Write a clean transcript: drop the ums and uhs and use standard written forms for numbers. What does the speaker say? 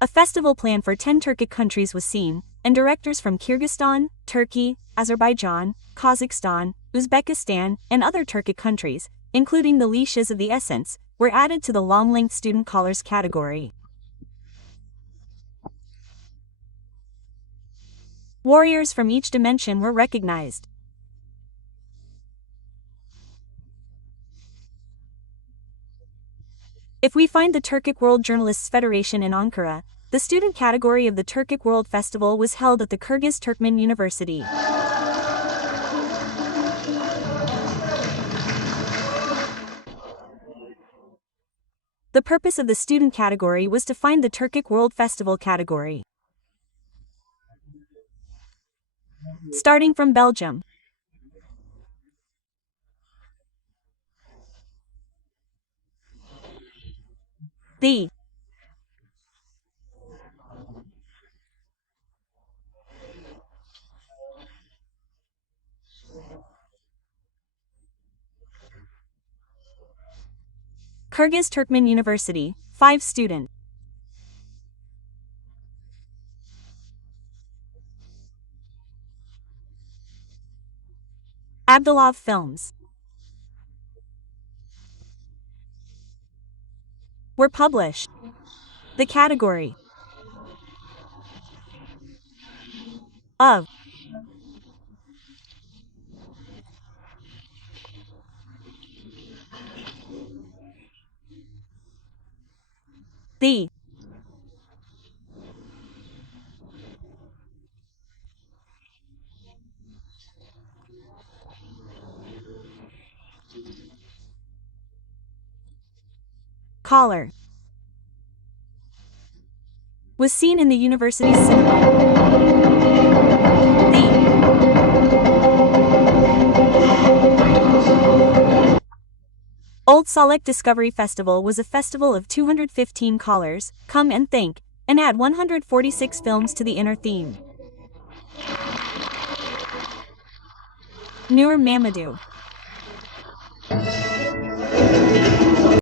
A festival plan for 10 Turkic countries was seen, and directors from Kyrgyzstan, Turkey, Azerbaijan, Kazakhstan, Uzbekistan, and other Turkic countries, including the leashes of the Essence, were added to the long-length student callers category. Warriors from each dimension were recognized. If we find the Turkic World Journalists Federation in Ankara, the student category of the Turkic World Festival was held at the Kyrgyz Turkmen University. The purpose of the student category was to find the Turkic World Festival category. Starting from Belgium. The Kyrgyz Turkmen University, 5 student. Abdulov films were published. The category of the collar was seen in the university's cinema. The Old Salek Discovery Festival was a festival of 215 callers, come and think, and add 146 films to the inner theme. Nur Mamadou.